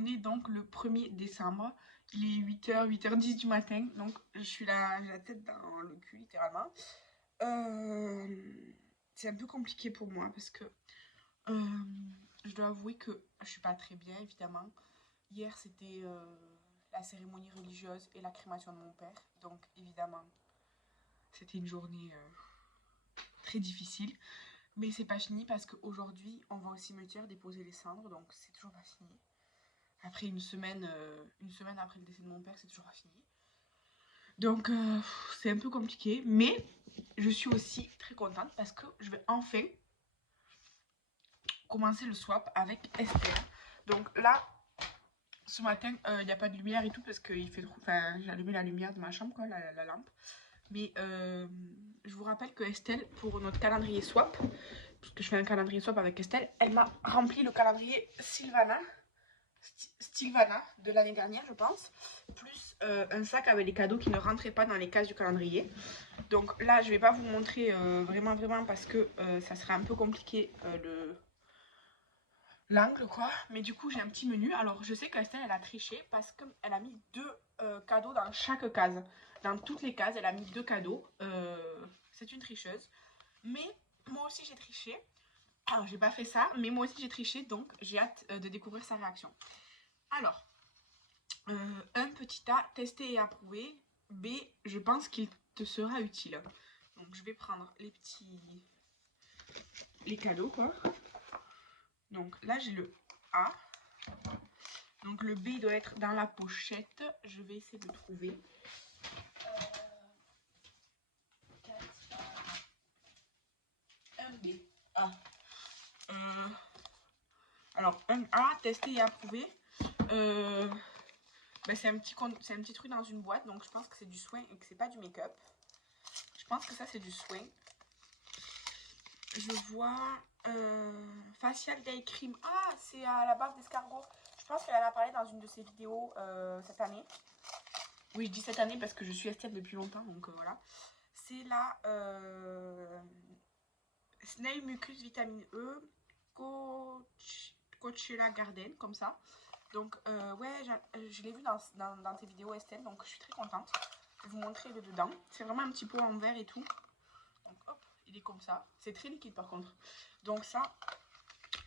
On est donc le 1er décembre. Il est 8h, 8h10 du matin. Donc je suis là, j'ai la tête dans le cul littéralement. C'est un peu compliqué pour moi parce que je dois avouer que je suis pas très bien évidemment. Hier c'était la cérémonie religieuse et la crémation de mon père. Donc évidemment c'était une journée très difficile. Mais c'est pas fini parce qu'aujourd'hui on va au cimetière déposer les cendres. Donc c'est toujours pas fini. Après une semaine après le décès de mon père, c'est toujours pas fini. Donc c'est un peu compliqué, mais je suis aussi très contente parce que je vais enfin commencer le swap avec Estelle. Donc là, ce matin, il n'y a pas de lumière et tout parce qu'il fait trop... Enfin, j'ai allumé la lumière de ma chambre, quoi, la lampe. Mais je vous rappelle que Estelle, pour notre calendrier swap, parce que je fais un calendrier swap avec Estelle, elle m'a rempli le calendrier Sylvana de l'année dernière, je pense, plus un sac avec les cadeaux qui ne rentraient pas dans les cases du calendrier. Donc là, je vais pas vous montrer vraiment parce que ça serait un peu compliqué l'angle, quoi. Mais du coup, j'ai un petit menu. Alors, je sais qu'Estelle, elle a triché parce qu'elle a mis 2 cadeaux dans chaque case. Dans toutes les cases, elle a mis 2 cadeaux. C'est une tricheuse. Mais moi aussi, j'ai triché. Alors, j'ai pas fait ça, mais moi aussi, j'ai triché. Donc, j'ai hâte de découvrir sa réaction. Alors, un petit A, testé et approuvé. B, je pense qu'il te sera utile. Donc je vais prendre les cadeaux, quoi. Donc là j'ai le A. Donc le B doit être dans la pochette. Je vais essayer de le trouver. Un B. A. Alors un A, testé et approuvé. Ben, c'est un petit truc dans une boîte, donc je pense que c'est du soin et que c'est pas du make-up. Je pense que ça c'est du soin. Je vois Facial Day Cream. Ah, c'est à la bave d'escargot. Je pense qu'elle en a parlé dans une de ses vidéos cette année. Oui, je dis cette année parce que je suis Estelle depuis longtemps, donc voilà. C'est la Snail Mucus Vitamine E Coachella Garden, comme ça. Donc ouais, je l'ai vu dans tes vidéos Estelle, donc je suis très contente de vous montrer le dedans. C'est vraiment un petit pot en verre et tout. Donc hop, il est comme ça. C'est très liquide par contre. Donc ça,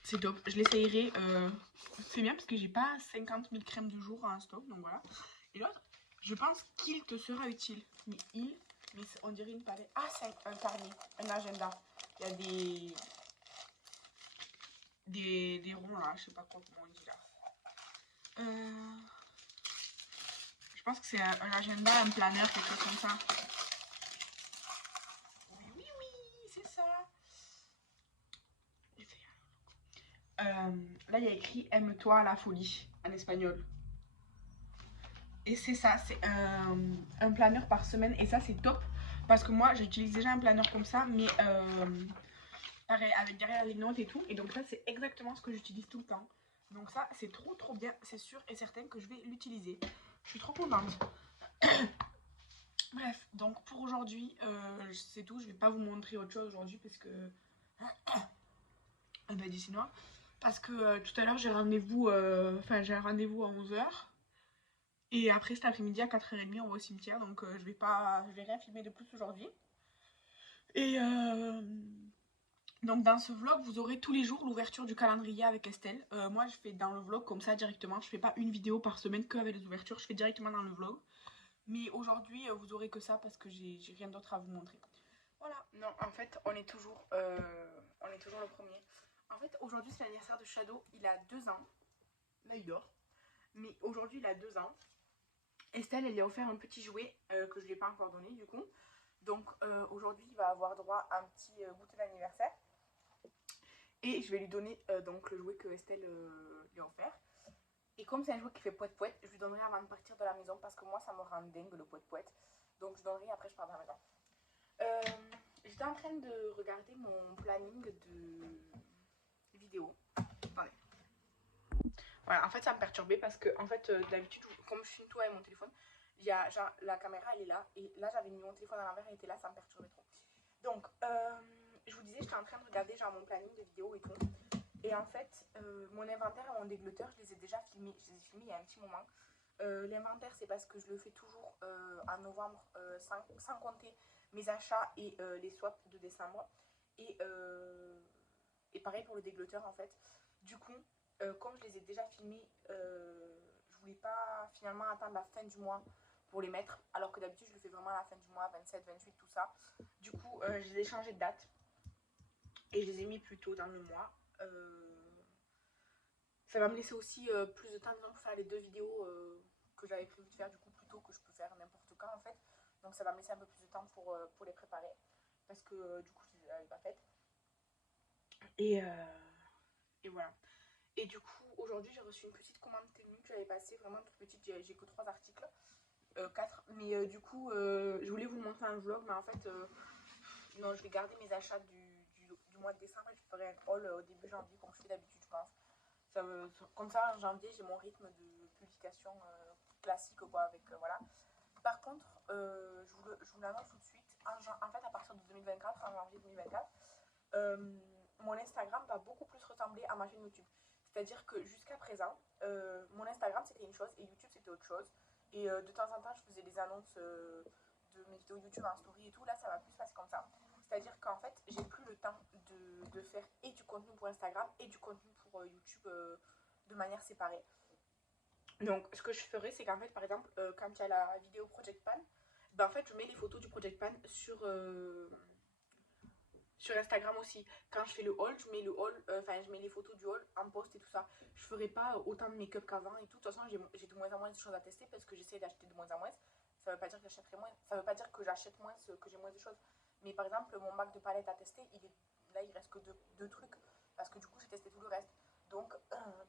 c'est top. Je l'essayerai. C'est bien parce que j'ai pas 50 000 crèmes du jour en stock. Donc voilà. Et l'autre, je pense qu'il te sera utile. Mais on dirait une palette. Ah, c'est un carnet, un agenda. Il y a des ronds là. Je sais pas quoi, comment on dit là. Je pense que c'est un agenda, un planeur, quelque chose comme ça. Oui, c'est ça. Là, il y a écrit Aime-toi à la folie en espagnol. Et c'est ça, c'est un planeur par semaine. Et ça, c'est top. Parce que moi, j'utilise déjà un planeur comme ça, mais pareil, avec derrière les notes et tout. Et donc, ça, c'est exactement ce que j'utilise tout le temps. Donc, ça, c'est trop bien. C'est sûr et certain que je vais l'utiliser. Je suis trop contente. Bref, donc pour aujourd'hui, c'est tout. Je vais pas vous montrer autre chose aujourd'hui parce que. Ben, d'ici noir. Parce que tout à l'heure, j'ai rendez-vous. J'ai un rendez-vous à 11h. Et après cet après-midi à 4h30 on va au cimetière, donc je vais rien filmer de plus aujourd'hui. Et donc dans ce vlog vous aurez tous les jours l'ouverture du calendrier avec Estelle. Moi je fais dans le vlog comme ça directement, je fais pas une vidéo par semaine que avec les ouvertures, je fais directement dans le vlog. Mais aujourd'hui vous aurez que ça parce que j'ai rien d'autre à vous montrer. Voilà, non en fait on est toujours le premier. En fait aujourd'hui c'est l'anniversaire de Shadow, il a 2 ans. Là il dort. Mais aujourd'hui il a 2 ans. Estelle, elle lui a offert un petit jouet que je ne lui ai pas encore donné du coup. Donc aujourd'hui, il va avoir droit à un petit goûter d'anniversaire. Et je vais lui donner donc le jouet que Estelle lui a offert. Et comme c'est un jouet qui fait poète-poète, je lui donnerai avant de partir de la maison parce que moi, ça me rend dingue le poète-poète. Donc je donnerai après, je pars de la maison. J'étais en train de regarder mon planning de vidéo. Attendez. Voilà, en fait, ça me perturbait parce que, en fait, d'habitude, comme je filme tout avec mon téléphone, il y a, genre, la caméra, elle est là. Et là, j'avais mis mon téléphone à l'envers, elle était là, ça me perturbait trop. Donc, je vous disais, j'étais en train de regarder, genre, mon planning de vidéo et tout. Et en fait, mon inventaire et mon dégluteur, je les ai déjà filmés. Je les ai filmés il y a un petit moment. L'inventaire, c'est parce que je le fais toujours en novembre, sans compter mes achats et les swaps de décembre. Et, et pareil pour le dégluteur, en fait. Du coup, comme je les ai déjà filmés, je voulais pas finalement attendre la fin du mois pour les mettre, alors que d'habitude je le fais vraiment à la fin du mois, 27, 28, tout ça. Du coup, je les ai changé de date et je les ai mis plus tôt dans le mois. Ça va me laisser aussi plus de temps pour faire les 2 vidéos que j'avais prévu de faire du coup plus tôt, que je peux faire n'importe quand en fait. Donc ça va me laisser un peu plus de temps pour les préparer parce que du coup je les avais pas faites. Et voilà. Et du coup aujourd'hui j'ai reçu une petite commande tenue que j'avais passée, vraiment toute petite, j'ai que 3 articles. 4, mais du coup je voulais vous le montrer un vlog, mais en fait non, je vais garder mes achats du mois de décembre et je ferai un haul au début janvier comme je fais d'habitude je pense. Comme ça en janvier j'ai mon rythme de publication classique quoi, avec voilà. Par contre je vous l'annonce tout de suite, en fait à partir de 2024, en janvier 2024, mon Instagram va beaucoup plus ressembler à ma chaîne YouTube. C'est-à-dire que jusqu'à présent mon Instagram c'était une chose et YouTube c'était autre chose. Et de temps en temps, je faisais des annonces de mes vidéos YouTube en story et tout. Là, ça va plus se passer comme ça. C'est-à-dire qu'en fait, j'ai plus le temps de faire et du contenu pour Instagram et du contenu pour YouTube de manière séparée. Donc, ce que je ferai, c'est qu'en fait, par exemple, quand il y a la vidéo Project Pan, ben, en fait, je mets les photos du Project Pan sur Instagram aussi. Quand je fais le haul, je mets le haul, je mets les photos du haul en post et tout ça. Je ferai pas autant de make-up qu'avant et tout. De toute façon, j'ai de moins en moins de choses à tester parce que j'essaie d'acheter de moins en moins. Ça veut pas dire que j'achèterai moins. Ça veut pas dire que j'achète moins, que j'ai moins de choses. Mais par exemple, mon bac de palette à tester, là, il reste que deux trucs parce que du coup, j'ai testé tout le reste. Donc,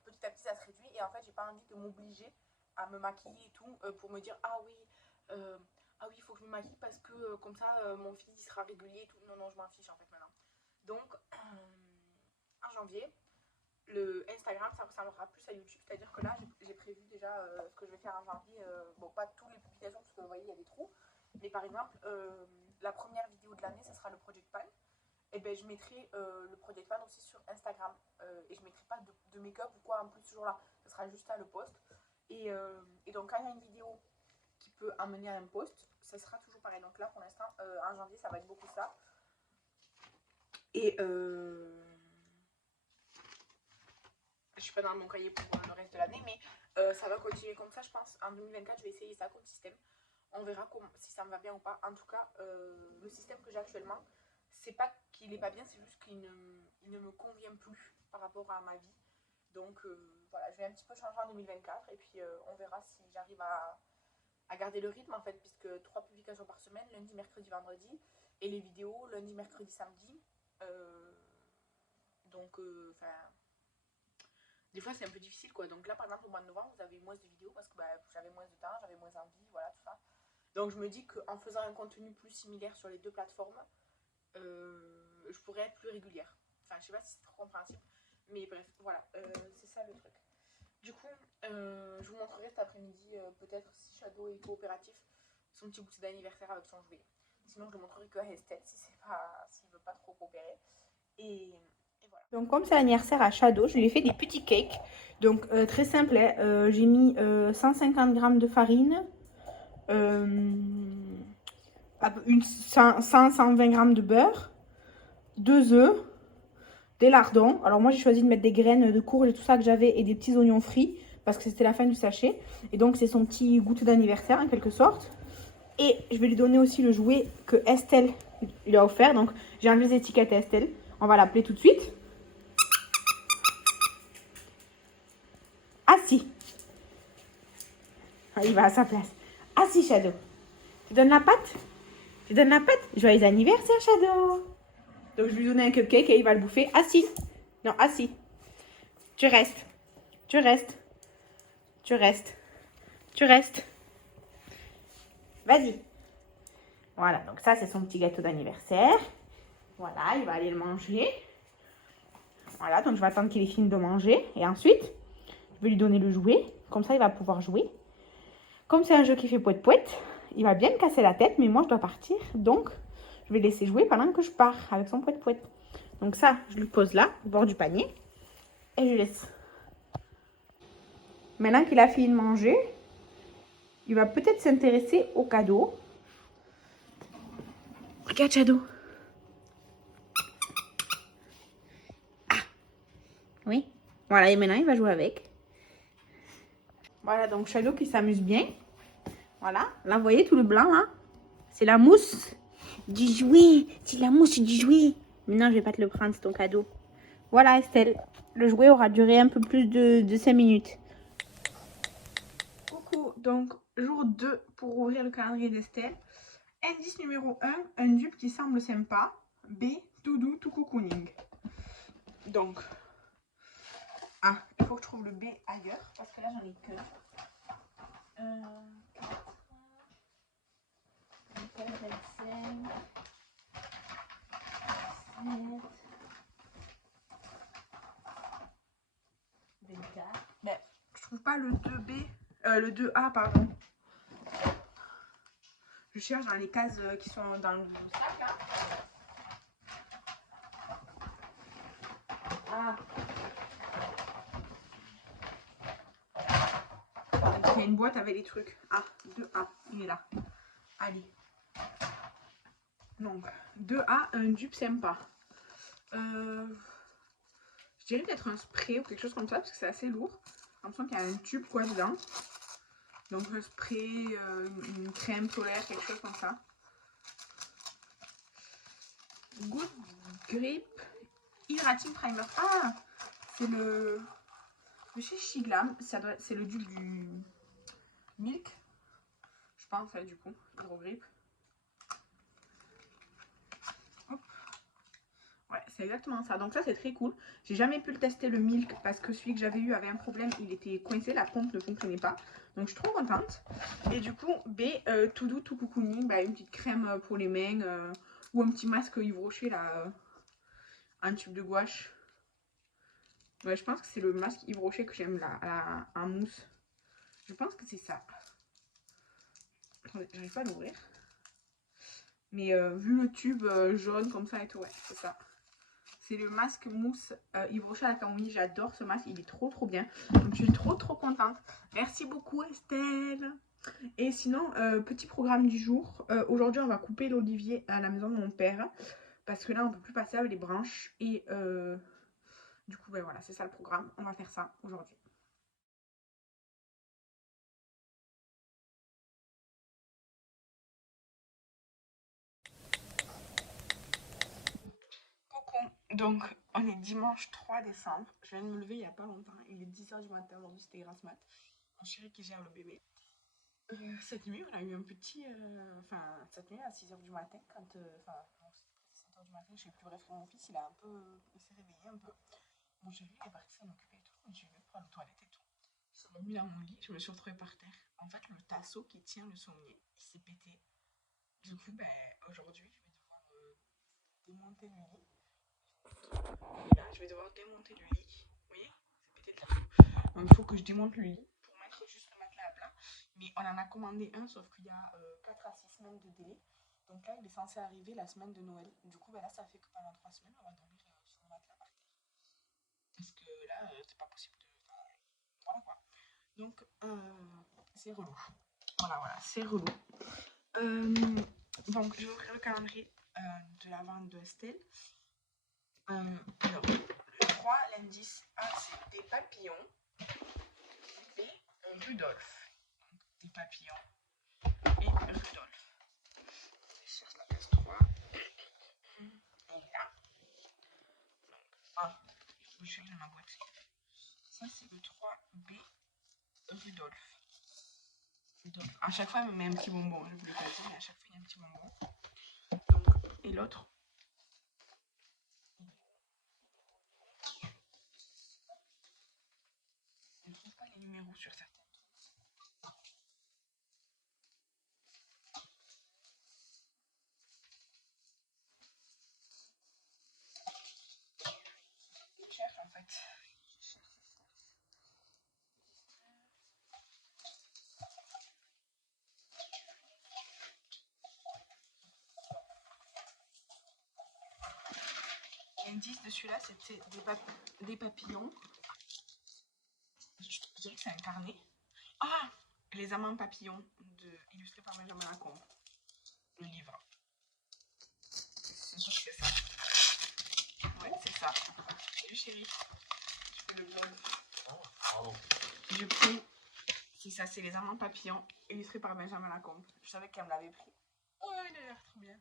petit à petit, ça se réduit et en fait, j'ai pas envie de m'obliger à me maquiller et tout pour me dire ah oui. Ah oui, il faut que je me maquille parce que comme ça, mon fils il sera régulier et tout. Non, non, je m'en fiche en fait maintenant. Donc, en janvier, le Instagram, ça ressemblera plus à YouTube. C'est-à-dire que là, j'ai prévu déjà ce que je vais faire en janvier. Bon, pas toutes les publications parce que vous voyez, il y a des trous. Mais par exemple, la première vidéo de l'année, ça sera le Project Pan. Et ben, je mettrai le Project Pan aussi sur Instagram. Et je ne mettrai pas de make-up ou quoi en plus ce jour-là. Ce sera juste là le post. Et donc, quand il y a une vidéo qui peut amener à un post, ça sera toujours pareil. Donc là, pour l'instant, en janvier, ça va être beaucoup ça. Et je suis pas dans mon cahier pour le reste de l'année, mais ça va continuer comme ça, je pense. En 2024, je vais essayer ça comme système. On verra si ça me va bien ou pas. En tout cas, le système que j'ai actuellement, c'est pas qu'il est pas bien, c'est juste qu'il ne me convient plus par rapport à ma vie. Donc voilà, je vais un petit peu changer en 2024 et puis on verra si j'arrive à garder le rythme en fait, puisque 3 publications par semaine, lundi, mercredi, vendredi, et les vidéos lundi, mercredi, samedi. Donc, des fois c'est un peu difficile quoi. Donc là, par exemple, au mois de novembre, vous avez moins de vidéos parce que j'avais moins de temps, j'avais moins envie, voilà tout ça. Donc je me dis qu'en faisant un contenu plus similaire sur les 2 plateformes, je pourrais être plus régulière. Enfin, je sais pas si c'est trop compréhensible, mais bref, voilà, c'est ça le truc. Du coup, je vous montrerai cet après-midi peut-être si Shadow est coopératif, son petit goûter d'anniversaire avec son jouet. Sinon, je le montrerai que à Estelle s'il veut pas trop coopérer. Et voilà. Donc, comme c'est l'anniversaire à Shadow, je lui ai fait des petits cakes. Donc, très simple, hein. J'ai mis 150 g de farine, 100-120 g de beurre, 2 œufs, des lardons. Alors moi j'ai choisi de mettre des graines de courge et tout ça que j'avais et des petits oignons frits parce que c'était la fin du sachet. Et donc c'est son petit goûter d'anniversaire en quelque sorte. Et je vais lui donner aussi le jouet que Estelle lui a offert. Donc j'ai enlevé les étiquettes à Estelle. On va l'appeler tout de suite. Assis. Il va à sa place. Assis Shadow. Tu donnes la pâte? Tu donnes la pâte? Joyeux anniversaire Shadow. Donc, je lui donne un cupcake et il va le bouffer assis. Non, assis. Tu restes. Tu restes. Tu restes. Tu restes. Vas-y. Voilà, donc ça, c'est son petit gâteau d'anniversaire. Voilà, il va aller le manger. Voilà, donc je vais attendre qu'il ait fini de manger. Et ensuite, je vais lui donner le jouet. Comme ça, il va pouvoir jouer. Comme c'est un jeu qui fait poète-poète, il va bien me casser la tête, mais moi, je dois partir. Donc, je vais laisser jouer pendant que je pars avec son poète-poète. Donc ça, je lui pose là, au bord du panier. et je laisse. Maintenant qu'il a fini de manger, il va peut-être s'intéresser au cadeau. Regarde Shadow. Ah, oui. Voilà, et maintenant il va jouer avec. Voilà, donc Shadow qui s'amuse bien. Voilà, là vous voyez tout le blanc là. C'est la mousse du jouet. C'est la mousse du jouet. Non, je vais pas te le prendre, c'est ton cadeau. Voilà Estelle, le jouet aura duré un peu plus de 5 minutes. Coucou, donc jour 2 pour ouvrir le calendrier d'Estelle. Indice numéro 1, un dupe qui semble sympa. B, tout doux, tout cocooning. Donc, il faut que je trouve le B ailleurs parce que là j'en ai que 4, 25, 7, 24. Mais je trouve pas le 2B, le 2A, pardon. Je cherche dans les cases qui sont dans le sac. Hein. Ah. Il y a une boîte avec les trucs. Ah, 2A, il est là. Allez. Donc, 2A, un dupe sympa. Je dirais peut-être un spray ou quelque chose comme ça parce que c'est assez lourd. J'ai l'impression qu'il y a un tube quoi dedans. Donc un spray, une crème solaire, quelque chose comme ça. Good Grip Hydrating Primer. Ah, c'est le chez Shiglam. C'est le dupe du Milk. Je pense du coup, Hydro Grip. Ouais, c'est exactement ça. Donc ça, c'est très cool. J'ai jamais pu le tester le Milk parce que celui que j'avais eu avait un problème. Il était coincé, la pompe ne fonctionnait pas. Donc je suis trop contente. Et du coup, B, tout doux, tout cocooning. Bah, une petite crème pour les mains ou un petit masque Yves Rocher, là, un tube de gouache. Ouais, je pense que c'est le masque Yves Rocher que j'aime là, en mousse. Je pense que c'est ça. Attendez, j'arrive pas à l'ouvrir. Mais vu le tube jaune comme ça et tout, ouais, c'est ça. C'est le masque mousse Yves Rocher à la camomille. J'adore ce masque, il est trop trop bien. Donc je suis trop trop contente. Merci beaucoup Estelle. Et sinon, petit programme du jour. Aujourd'hui, on va couper l'olivier à la maison de mon père. Parce que là, on ne peut plus passer avec les branches. Et du coup, ben voilà, c'est ça le programme. On va faire ça aujourd'hui. Coucou, donc on est dimanche 3 décembre. Je viens de me lever il n'y a pas longtemps. Il est 10 h du matin aujourd'hui, c'était grâce mat. Mon chéri qui gère le bébé. Cette nuit, on a eu un petit. Enfin, cette nuit à 6 h du matin, quand. Enfin, non, c'était 7 h du matin, je sais plus. Bref, mon fils, il a un peu. Il s'est réveillé un peu. Mon chéri, il est parti s'en occuper et tout. Donc, j'ai vu pour aller aux toilettes et tout. Je suis revenue dans mon lit, je me suis retrouvée par terre. En fait, le tasseau qui tient le sommier, il s'est pété. Du coup, ben, aujourd'hui, je vais devoir démonter le lit. Et là, je vais devoir démonter le lit. Vous voyez, c'est pété de là. Donc, il faut que je démonte le lit pour mettre juste le matelas à plat. Mais on en a commandé un, sauf qu'il y a 4 à 6 semaines de délai. Donc là, il est censé arriver la semaine de Noël. Du coup, ben là, ça fait que pendant 3 semaines, on va dormir sur le matelas par terre. Parce que là, c'est pas possible de. Voilà quoi. Donc, c'est relou. Voilà, c'est relou. Donc, je vais ouvrir le calendrier de la vente de Estelle. Alors, le 3, l'indice A, c'est des papillons. B, Rudolph. Des papillons et Rudolph. Je cherche la case 3. Et là. Ah, je cherche dans ma boîte. Ça, c'est le 3B, Rudolph. Rudolph. À chaque fois, il me met un petit bonbon. Je ne voulais pas dire, mais à chaque fois, il y a un petit bonbon. Donc, et l'autre. Je ne trouve pas les numéros sur certains. Je cherche en fait. L'indice de celui-là, c'était des papillons. dirais que c'est un carnet. Ah, Les Amants Papillons, illustré par Benjamin Lacombe. Le livre. C'est sûr que c'est ça. Ouais, c'est ça. Salut chérie. Je fais le vlog. Du coup, c'est ça, c'est Les Amants Papillons, illustré par Benjamin Lacombe. Je savais qu'elle me l'avait pris. Oh, il a l'air trop bien.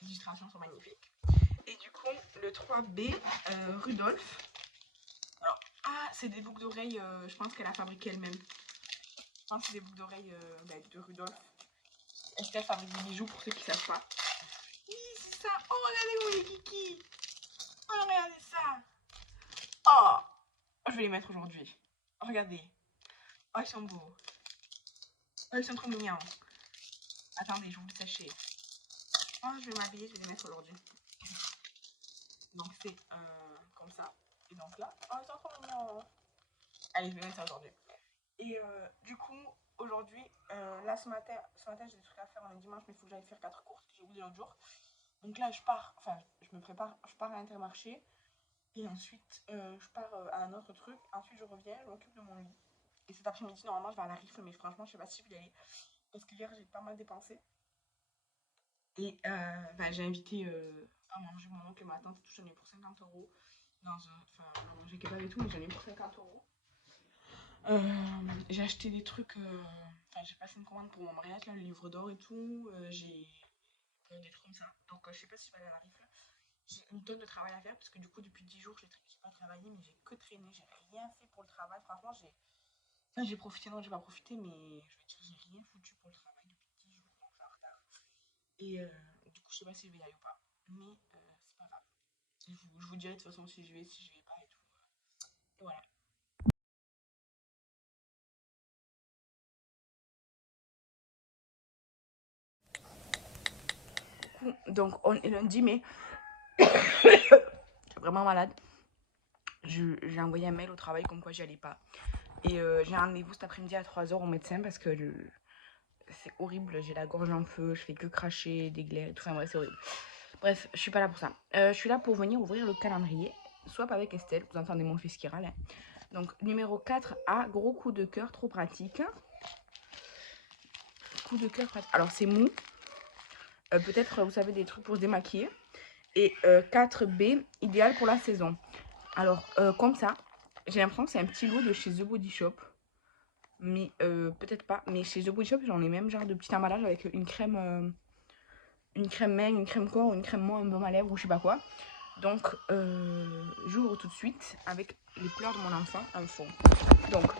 Les illustrations sont magnifiques. Et du coup, le 3B, Rudolph. Alors, c'est des boucles d'oreilles, je pense qu'elle a fabriqué elle-même. Je pense que c'est des boucles d'oreilles de Rudolph. Estelle fabrique des bijoux pour ceux qui ne savent pas. Oui, c'est ça. Oh, regardez-moi les kikis. Oh, regardez ça. Oh, je vais les mettre aujourd'hui. Regardez. Oh, ils sont beaux. Oh, ils sont trop mignons. Attendez, je vais vous le sécher. Oh, je vais m'habiller, je vais les mettre aujourd'hui. Donc, c'est comme ça. Et donc là, oh, ils sont trop mignons. Allez, je vais mettre ça aujourd'hui. Et du coup, aujourd'hui, là ce matin j'ai des trucs à faire, on est dimanche, mais il faut que j'aille faire 4 courses que j'ai oublié l'autre jour. Donc là, je pars, enfin, je me prépare, je pars à Intermarché. Et ensuite, je pars à un autre truc. Ensuite, je reviens, je m'occupe de mon lit. Et cet après-midi, normalement, je vais à la rifle, mais franchement, je sais pas si je vais y aller. Parce que hier, j'ai pas mal dépensé. Et j'ai invité à manger mon oncle et ma tante, tout, j'en ai pour 50 euros. Enfin, on a mangé kebab et tout, mais j'en ai pour 50 euros. J'ai acheté des trucs, j'ai passé une commande pour mon mariage, là, le livre d'or et tout. J'ai des trucs comme ça. Donc, je sais pas si je vais aller à la rifle. J'ai une tonne de travail à faire parce que du coup, depuis 10 jours, j'ai pas travaillé, mais j'ai que traîné. J'ai rien fait pour le travail. Franchement, j'ai profité, non, j'ai pas profité, mais je veux dire, j'ai rien foutu pour le travail depuis 10 jours, donc je suis en retard. Et du coup, je sais pas si je vais y aller ou pas. Mais c'est pas grave. Je vous dirai de toute façon si je vais pas et tout. Et voilà. Donc, on est lundi, mais je suis vraiment malade. J'ai envoyé un mail au travail comme quoi j'y allais pas. Et j'ai un rendez-vous cet après-midi à 3h au médecin parce que c'est horrible. J'ai la gorge en feu, je fais que cracher, des glaires et tout. Enfin bref, c'est horrible. Bref, je suis pas là pour ça. Je suis là pour venir ouvrir le calendrier. Swap avec Estelle, vous entendez mon fils qui râle. Hein. Donc, numéro 4A, gros coup de cœur, trop pratique. Coup de cœur pratique. Alors, c'est mou. Peut-être, vous savez, des trucs pour se démaquiller. Et 4B, idéal pour la saison. Alors, comme ça, j'ai l'impression que c'est un petit lot de chez The Body Shop. Mais peut-être pas. Mais chez The Body Shop, j'en ai même genre de petit emballage avec une crème main, une crème corps, une crème main, un baume à lèvres ou je sais pas quoi. Donc, j'ouvre tout de suite avec les pleurs de mon enfant en fond. Donc,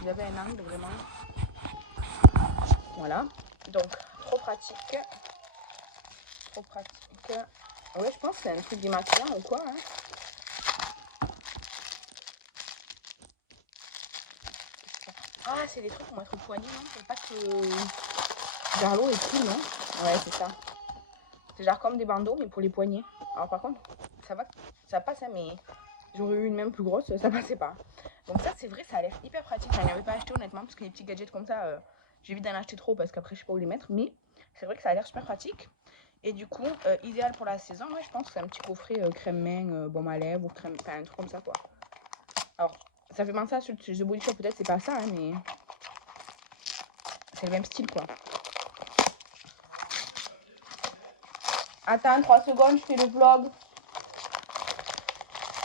il y avait un angle vraiment. Voilà. Donc, trop pratique. Trop pratique. Ouais, je pense que c'est un truc démaquillant ou quoi. Hein. Ah, c'est des trucs pour mettre au poignet, non? C'est pas que vers l'eau et tout, non? Ouais, c'est ça. C'est genre comme des bandeaux, mais pour les poignets. Alors, par contre, ça passe, hein, mais j'aurais eu une même plus grosse, ça passait pas. Donc, ça, c'est vrai, ça a l'air hyper pratique. J'en avais pas acheté honnêtement, parce que les petits gadgets comme ça, j'évite d'en acheter trop parce qu'après, je sais pas où les mettre. Mais c'est vrai que ça a l'air super pratique. Et du coup, idéal pour la saison, ouais, je pense que c'est un petit coffret crème main, baume à lèvres, ou crème, enfin, un truc comme ça, quoi. Alors, ça fait penser à celui de The Body Shop, peut-être c'est pas ça, hein, mais c'est le même style, quoi. Attends, 3 secondes, je fais le vlog.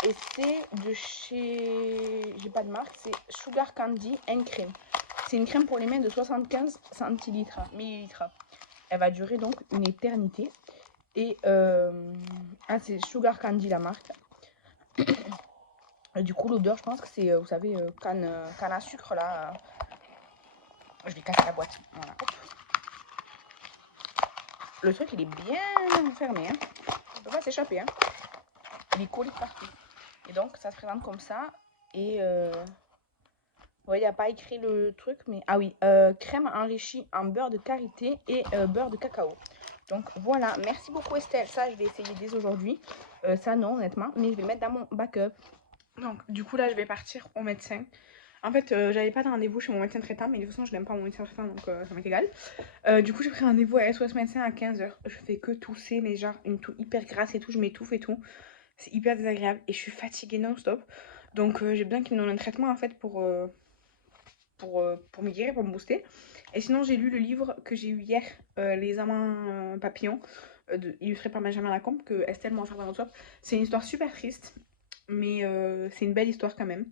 Et c'est de chez... J'ai pas de marque, c'est Sugar Candy and Cream. C'est une crème pour les mains de 75 millilitres. Elle va durer donc une éternité. Et c'est Sugar Candy la marque. Et du coup, l'odeur, je pense que c'est, vous savez, canne à sucre là. Je vais casser la boîte. Voilà. Hop. Le truc, il est bien fermé. Hein. Il ne peut pas s'échapper. Hein. Il est collé partout. Et donc, ça se présente comme ça. Et ouais, il n'y a pas écrit le truc, mais ah oui, crème enrichie en beurre de karité et beurre de cacao. Donc voilà, merci beaucoup Estelle. Ça, je vais essayer dès aujourd'hui. Ça, non, honnêtement, mais je vais le mettre dans mon backup. Donc, du coup, là, je vais partir au médecin. En fait, j'avais pas de rendez-vous chez mon médecin traitant, mais de toute façon, je n'aime pas mon médecin traitant, donc ça m'est égal. Du coup, j'ai pris rendez-vous à SOS médecin à 15h. Je fais que tousser, mais genre une toux hyper grasse et tout, je m'étouffe et tout. C'est hyper désagréable et je suis fatiguée non-stop. Donc, j'ai besoin qu'ils me donnent un traitement en fait pour pour me guérir, pour me booster. Et sinon, j'ai lu le livre que j'ai eu hier, Les Amants Papillons, illustré par Benjamin Lacombe, que Estelle m'a offert dans notre swap. C'est une histoire super triste, mais c'est une belle histoire quand même.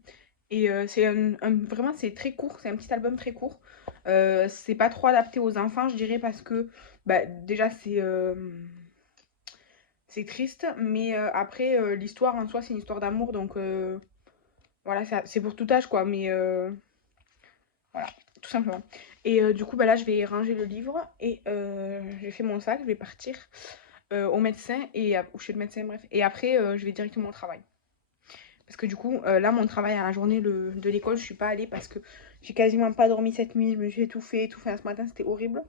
Et c'est vraiment, c'est très court, c'est un petit album très court. C'est pas trop adapté aux enfants, je dirais, parce que bah, déjà, c'est triste, mais après, l'histoire en soi, c'est une histoire d'amour, donc voilà, c'est pour tout âge, quoi, mais voilà, tout simplement. Et du coup, bah, là, je vais ranger le livre et j'ai fait mon sac, je vais partir au médecin, ou chez le médecin, bref. Et après, je vais directement au travail. Parce que du coup, là, mon travail à la journée de l'école, je suis pas allée parce que j'ai quasiment pas dormi cette nuit, je me suis étouffée ce matin, c'était horrible.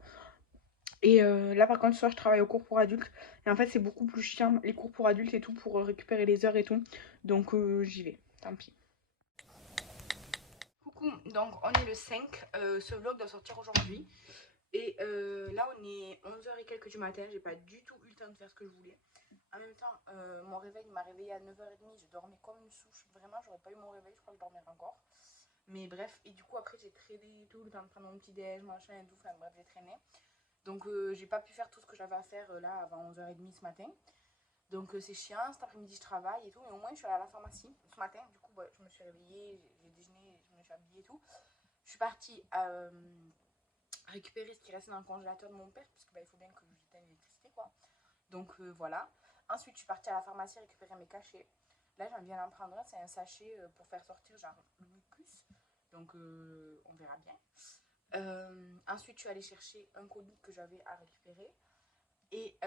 Et là, par contre, ce soir, je travaille au cours pour adultes. Et en fait, c'est beaucoup plus chiant, les cours pour adultes et tout, pour récupérer les heures et tout. Donc, j'y vais, tant pis. Coucou, donc on est le 5, ce vlog doit sortir aujourd'hui. Et là, on est 11h et quelques du matin, j'ai pas du tout eu le temps de faire ce que je voulais. En même temps, mon réveil m'a réveillée à 9h30, je dormais comme une souche. Vraiment, j'aurais pas eu mon réveil, je crois que je dormirais encore. Mais bref, et du coup, après, j'ai traîné tout le temps de prendre mon petit déj, machin et tout. Enfin, bref, j'ai traîné. Donc, j'ai pas pu faire tout ce que j'avais à faire là avant 11h30 ce matin. Donc, c'est chiant. Cet après-midi, je travaille et tout. Mais au moins, je suis allée à la pharmacie ce matin. Du coup, bah, je me suis réveillée, j'ai déjeuné, je me suis habillée et tout. Je suis partie récupérer ce qui restait dans le congélateur de mon père, parce que bah, il faut bien que j'éteigne l'électricité, quoi. Donc voilà. Ensuite, je suis partie à la pharmacie récupérer mes cachets. Là, j'en viens d'en prendre un, c'est un sachet pour faire sortir genre le mucus. Donc on verra bien. Ensuite, je suis allée chercher un colis que j'avais à récupérer. Et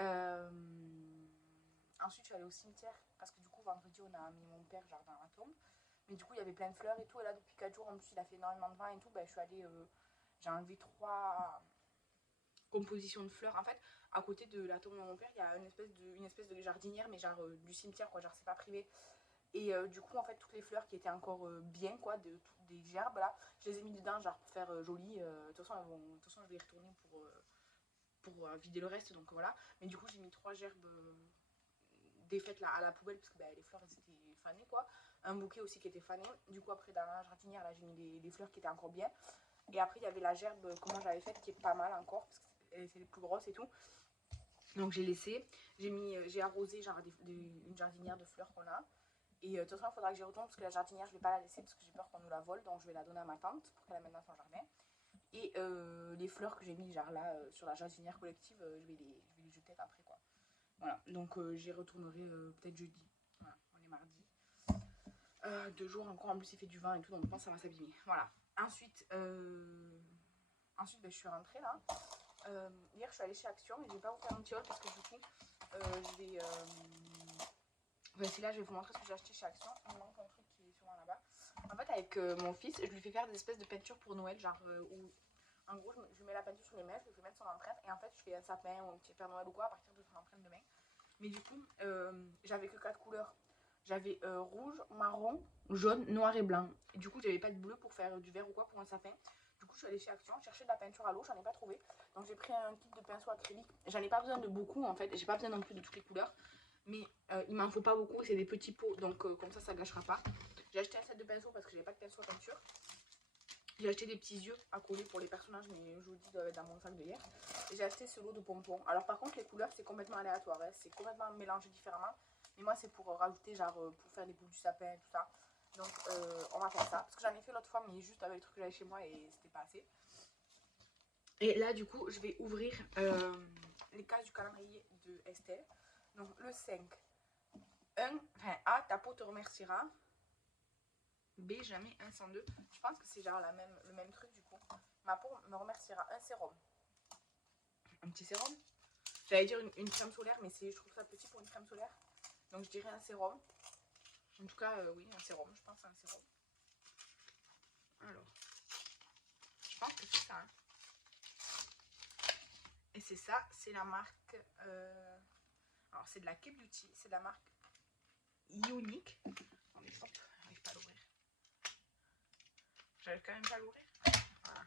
ensuite, je suis allée au cimetière, parce que du coup, vendredi, on a mis mon père genre dans la tombe. Mais du coup, il y avait plein de fleurs et tout. Et là, depuis 4 jours, en plus, il a fait énormément de vent et tout. Ben, je suis allée, j'ai enlevé 3 composition de fleurs. En fait, à côté de la tombe de mon père, il y a une espèce de jardinière, mais genre du cimetière, quoi. Genre, c'est pas privé. Et du coup, en fait, toutes les fleurs qui étaient encore bien, quoi, des gerbes, là, je les ai mis dedans, genre, pour faire joli. De toute façon, de toute façon, je vais y retourner pour vider le reste, donc voilà. Mais du coup, j'ai mis 3 gerbes défaites là, à la poubelle, parce que bah, les fleurs, elles étaient fanées, quoi. Un bouquet aussi qui était fané. Du coup, après, dans la jardinière, là, j'ai mis les fleurs qui étaient encore bien. Et après, il y avait la gerbe, comment j'avais faite, qui est pas mal encore, parce que c'est les plus grosses et tout. Donc j'ai laissé, j'ai arrosé genre une jardinière de fleurs qu'on a. Et de toute façon, il faudra que j'y retourne parce que la jardinière, je vais pas la laisser parce que j'ai peur qu'on nous la vole. Donc je vais la donner à ma tante pour qu'elle la mette dans son jardin. Et les fleurs que j'ai mis genre là sur la jardinière collective, je vais les jeter après, quoi. Voilà, donc j'y retournerai peut-être jeudi. Voilà, on est mardi. 2 jours encore, en plus il fait du vent et tout, donc je pense que ça va s'abîmer. Voilà. Ensuite ben, je suis rentrée là. Hier, je suis allée chez Action, mais je vais pas vous faire un petit haul parce que du coup, je vais. C'est là, je vais vous montrer ce que j'ai acheté chez Action. Il me manque un truc qui est sûrement là-bas. En fait, avec mon fils, je lui fais faire des espèces de peintures pour Noël, genre où en gros, je lui mets la peinture sur les mains, je lui fais mettre son empreinte, et en fait, je fais un sapin ou un petit Père Noël ou quoi à partir de son empreinte de main. Mais du coup, j'avais que 4 couleurs. J'avais rouge, marron, jaune, noir et blanc. Et du coup, j'avais pas de bleu pour faire du vert ou quoi pour un sapin. Du coup, je suis allée chez Action chercher de la peinture à l'eau, j'en ai pas trouvé. Donc, j'ai pris un kit de pinceau acrylique. J'en ai pas besoin de beaucoup en fait, j'ai pas besoin non plus de toutes les couleurs. Mais il m'en faut pas beaucoup, c'est des petits pots, donc comme ça gâchera pas. J'ai acheté un set de pinceaux parce que j'avais pas de pinceau à peinture. J'ai acheté des petits yeux à coller pour les personnages, mais je vous dis, ils doivent être dans mon sac de hier. Et j'ai acheté ce lot de pompons. Alors par contre, les couleurs, c'est complètement aléatoire, hein. C'est complètement mélangé différemment. Mais moi, c'est pour rajouter, genre, pour faire les boules du sapin et tout ça. Donc, on va faire ça. Parce que j'en ai fait l'autre fois, mais juste avec le truc que j'avais chez moi et c'était pas assez. Et là, du coup, je vais ouvrir les cases du calendrier de Estelle. Donc, le 5. A, ta peau te remerciera. B, jamais un sans deux. Je pense que c'est genre le même truc du coup. Ma peau me remerciera. Un sérum. Un petit sérum. J'allais dire une crème solaire, mais je trouve ça petit pour une crème solaire. Donc je dirais un sérum. En tout cas, oui, un sérum. Je pense à un sérum. Alors, je pense que c'est ça. Hein. Et c'est ça, c'est la marque. Alors, c'est de la K-Beauty. C'est de la marque Ionic. Attendez, stop. J'arrive pas à l'ouvrir. J'arrive quand même pas à l'ouvrir. Voilà.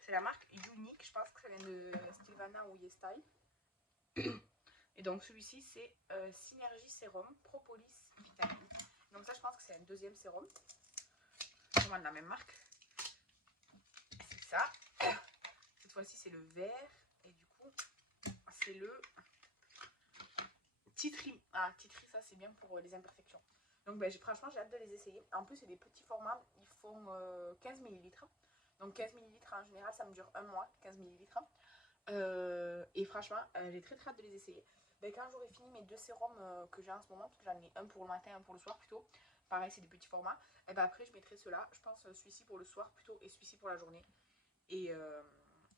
C'est la marque Unique, je pense que ça vient de Stilvana ou YesStyle. Et donc celui-ci c'est Synergie Sérum Propolis Vitamine. Donc ça je pense que c'est un deuxième sérum. Vraiment de la même marque. ça. Cette fois-ci, c'est le vert. Et du coup, c'est le Titri. Ah, Titri, ça, c'est bien pour les imperfections. Donc, ben, franchement, j'ai hâte de les essayer. En plus, c'est des petits formats. Ils font 15 millilitres. Donc, 15 millilitres, en général, ça me dure un mois, 15 millilitres. Et franchement, j'ai très hâte de les essayer. Ben, quand j'aurai fini mes deux sérums que j'ai en ce moment, parce que j'en ai un pour le matin, un pour le soir plutôt. Pareil, c'est des petits formats. Et ben après, je mettrai ceux-là. Je pense celui-ci pour le soir plutôt et celui-ci pour la journée. Et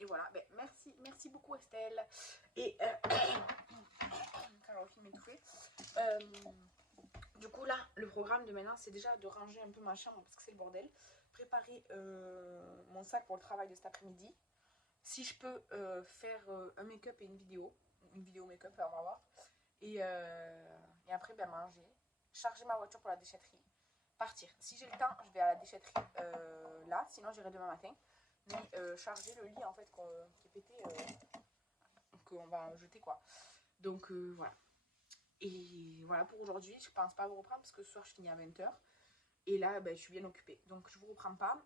voilà. Ben, merci beaucoup Estelle. Et quand j'aurai fini m'étouffer. Du coup là, le programme de maintenant, c'est déjà de ranger un peu ma chambre parce que c'est le bordel. Préparer mon sac pour le travail de cet après-midi. Si je peux faire un make-up et une vidéo make-up, on va voir. Et après, ben, manger, charger ma voiture pour la déchetterie, partir. Si j'ai le temps, je vais à la déchetterie là, sinon j'irai demain matin. Mais charger le lit en fait qui est pété, qu'on va jeter quoi. Donc voilà. Et voilà pour aujourd'hui, je pense pas vous reprendre parce que ce soir je finis à 20h. Et là, ben, je suis bien occupée. Donc je vous reprends pas.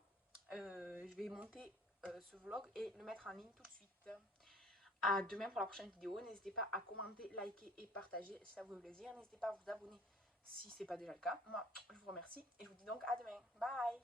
Je vais monter ce vlog et le mettre en ligne tout de suite. À demain pour la prochaine vidéo. N'hésitez pas à commenter, liker et partager si ça vous fait plaisir. N'hésitez pas à vous abonner si ce n'est pas déjà le cas. Moi, je vous remercie et je vous dis donc à demain. Bye!